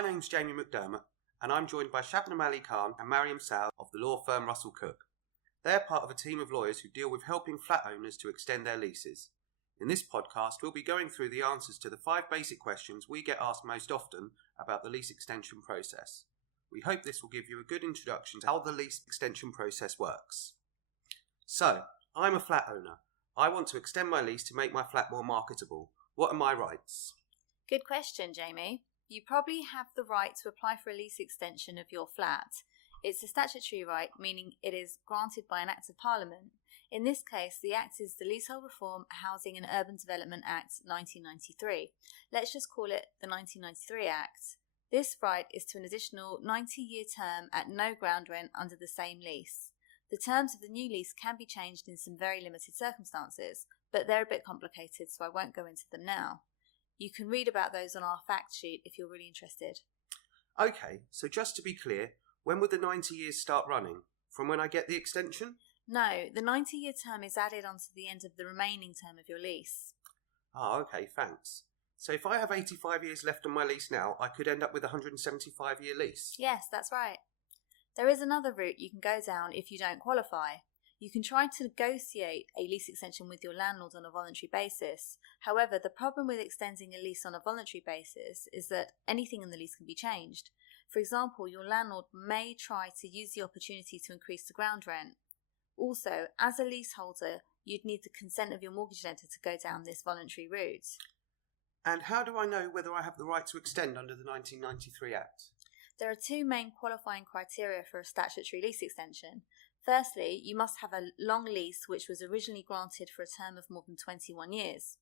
My name's Jamie McDermott, and I'm joined by Shabnam Ali Khan and Maryam Saud of the law firm Russell-Cooke. They're part of a team of lawyers who deal with helping flat owners to extend their leases. In this podcast, we'll be going through the answers to the 5 basic questions we get asked most often about the lease extension process. We hope this will give you a good introduction to how the lease extension process works. So, I'm a flat owner. I want to extend my lease to make my flat more marketable. What are my rights? Good question, Jamie. You probably have the right to apply for a lease extension of your flat. It's a statutory right, meaning it is granted by an Act of Parliament. In this case, the Act is the Leasehold Reform, Housing and Urban Development Act 1993. Let's just call it the 1993 Act. This right is to an additional 90-year term at no ground rent under the same lease. The terms of the new lease can be changed in some very limited circumstances, but they're a bit complicated, so I won't go into them now. You can read about those on our fact sheet if you're really interested. Okay, so just to be clear, when would the 90 years start running? From when I get the extension? No, the 90-year term is added onto the end of the remaining term of your lease. Okay, thanks. So if I have 85 years left on my lease now, I could end up with a 175-year lease? Yes, that's right. There is another route you can go down if you don't qualify. You can try to negotiate a lease extension with your landlord on a voluntary basis. However, the problem with extending a lease on a voluntary basis is that anything in the lease can be changed. For example, your landlord may try to use the opportunity to increase the ground rent. Also, as a leaseholder, you'd need the consent of your mortgage lender to go down this voluntary route. And how do I know whether I have the right to extend under the 1993 Act? There are 2 main qualifying criteria for a statutory lease extension. Firstly, you must have a long lease which was originally granted for a term of more than 21 years.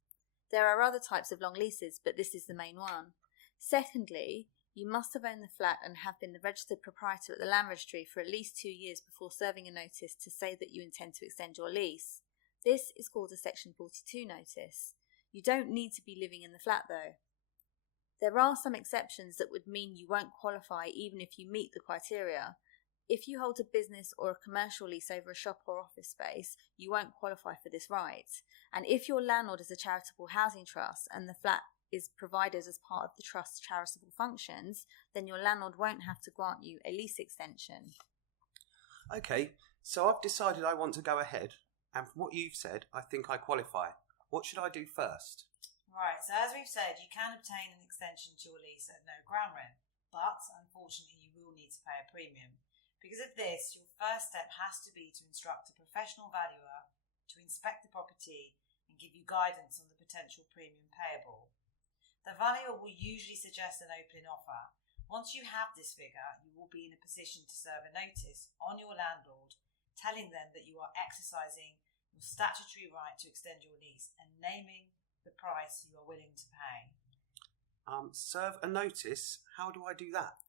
There are other types of long leases, but this is the main one. Secondly, you must have owned the flat and have been the registered proprietor at the land registry for at least 2 years before serving a notice to say that you intend to extend your lease. This is called a Section 42 notice. You don't need to be living in the flat though. There are some exceptions that would mean you won't qualify even if you meet the criteria. If you hold a business or a commercial lease over a shop or office space, you won't qualify for this right. And if your landlord is a charitable housing trust and the flat is provided as part of the trust's charitable functions, then your landlord won't have to grant you a lease extension. Okay, so I've decided I want to go ahead, and from what you've said, I think I qualify. What should I do first? Right, so as we've said, you can obtain an extension to your lease at no ground rent, but unfortunately you will need to pay a premium. Because of this, your first step has to be to instruct a professional valuer to inspect the property and give you guidance on the potential premium payable. The valuer will usually suggest an opening offer. Once you have this figure, you will be in a position to serve a notice on your landlord telling them that you are exercising your statutory right to extend your lease and naming the price you are willing to pay. Serve a notice? How do I do that?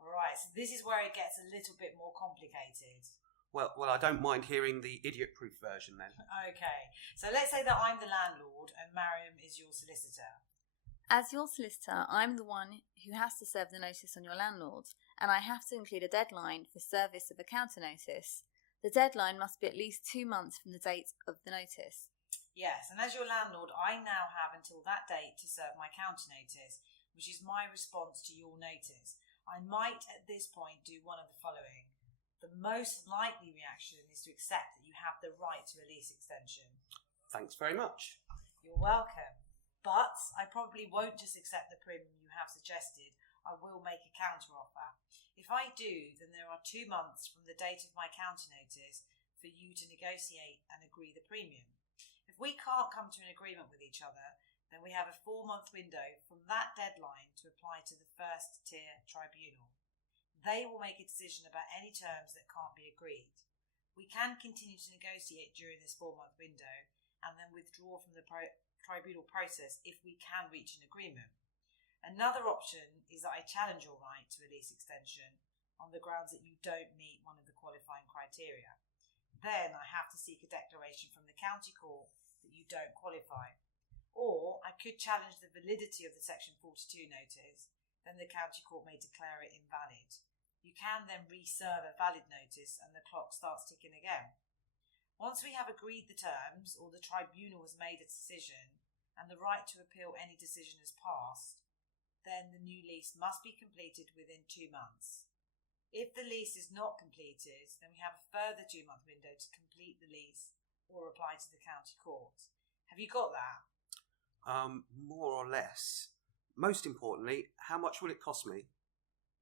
Alright, so this is where it gets a little bit more complicated. Well, I don't mind hearing the idiot-proof version then. Okay, so let's say that I'm the landlord and Maryam is your solicitor. As your solicitor, I'm the one who has to serve the notice on your landlord, and I have to include a deadline for service of a counter notice. The deadline must be at least 2 months from the date of the notice. Yes, and as your landlord, I now have until that date to serve my counter notice, which is my response to your notice. I might at this point do one of the following. The most likely reaction is to accept that you have the right to a lease extension. Thanks very much. You're welcome. But I probably won't just accept the premium you have suggested. I will make a counter offer. If I do, then there are 2 months from the date of my counter notice for you to negotiate and agree the premium. If we can't come to an agreement with each other, then we have a 4-month window from that deadline to apply to the first tier tribunal. They will make a decision about any terms that can't be agreed. We can continue to negotiate during this 4-month window and then withdraw from the tribunal process if we can reach an agreement. Another option is that I challenge your right to a lease extension on the grounds that you don't meet one of the qualifying criteria. Then I have to seek a declaration from the county court that you don't qualify. Or I could challenge the validity of the Section 42 notice, then the county court may declare it invalid. You can then re-serve a valid notice and the clock starts ticking again. Once we have agreed the terms or the tribunal has made a decision and the right to appeal any decision has passed, then the new lease must be completed within 2 months. If the lease is not completed, then we have a further 2-month window to complete the lease or apply to the county court. Have you got that? More or less. Most importantly, how much will it cost me?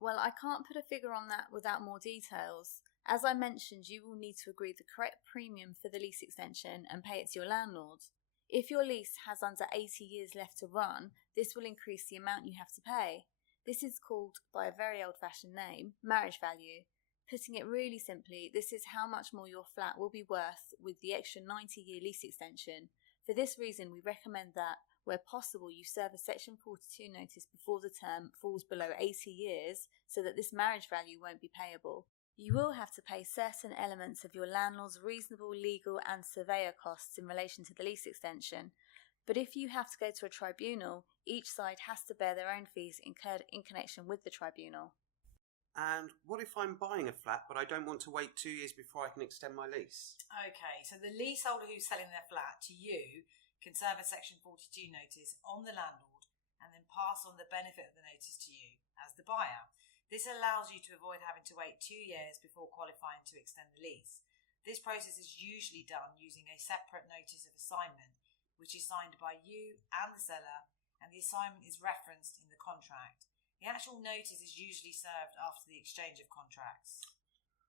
Well, I can't put a figure on that without more details. As I mentioned, you will need to agree the correct premium for the lease extension and pay it to your landlord. If your lease has under 80 years left to run, this will increase the amount you have to pay. This is called, by a very old-fashioned name, marriage value. Putting it really simply, this is how much more your flat will be worth with the extra 90-year lease extension. For this reason, we recommend that, where possible, you serve a Section 42 notice before the term falls below 80 years so that this marriage value won't be payable. You will have to pay certain elements of your landlord's reasonable legal and surveyor costs in relation to the lease extension. But if you have to go to a tribunal, each side has to bear their own fees incurred in connection with the tribunal. And what if I'm buying a flat but I don't want to wait 2 years before I can extend my lease? Okay, so the leaseholder who's selling their flat to you can serve a Section 42 notice on the landlord and then pass on the benefit of the notice to you as the buyer. This allows you to avoid having to wait 2 years before qualifying to extend the lease. This process is usually done using a separate notice of assignment, which is signed by you and the seller, and the assignment is referenced in the contract. The actual notice is usually served after the exchange of contracts.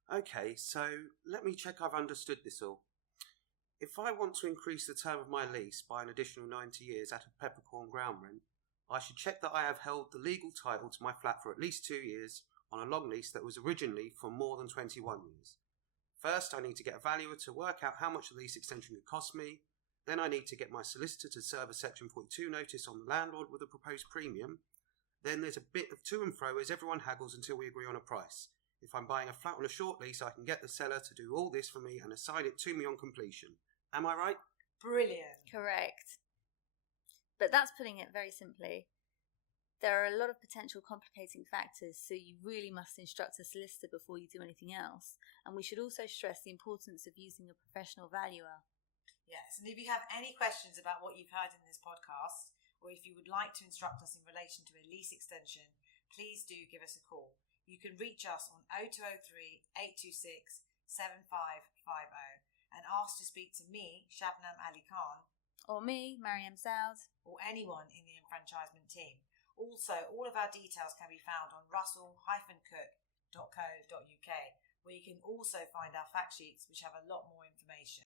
Okay, so let me check I've understood this all. If I want to increase the term of my lease by an additional 90 years at a peppercorn ground rent, I should check that I have held the legal title to my flat for at least 2 years on a long lease that was originally for more than 21 years. First, I need to get a valuer to work out how much the lease extension could cost me. Then I need to get my solicitor to serve a Section 42 notice on the landlord with a proposed premium. Then there's a bit of to and fro as everyone haggles until we agree on a price. If I'm buying a flat on a short lease, I can get the seller to do all this for me and assign it to me on completion. Am I right? Brilliant. Correct. But that's putting it very simply. There are a lot of potential complicating factors, so you really must instruct a solicitor before you do anything else. And we should also stress the importance of using a professional valuer. Yes, and if you have any questions about what you've heard in this podcast, or if you would like to instruct us in relation to a lease extension, please do give us a call. You can reach us on 0203 826 7550 and ask to speak to me, Shabnam Ali Khan, Or me, Maryam Saud, or anyone in the enfranchisement team. Also, all of our details can be found on Russell-Cooke.co.uk, where you can also find our fact sheets, which have a lot more information.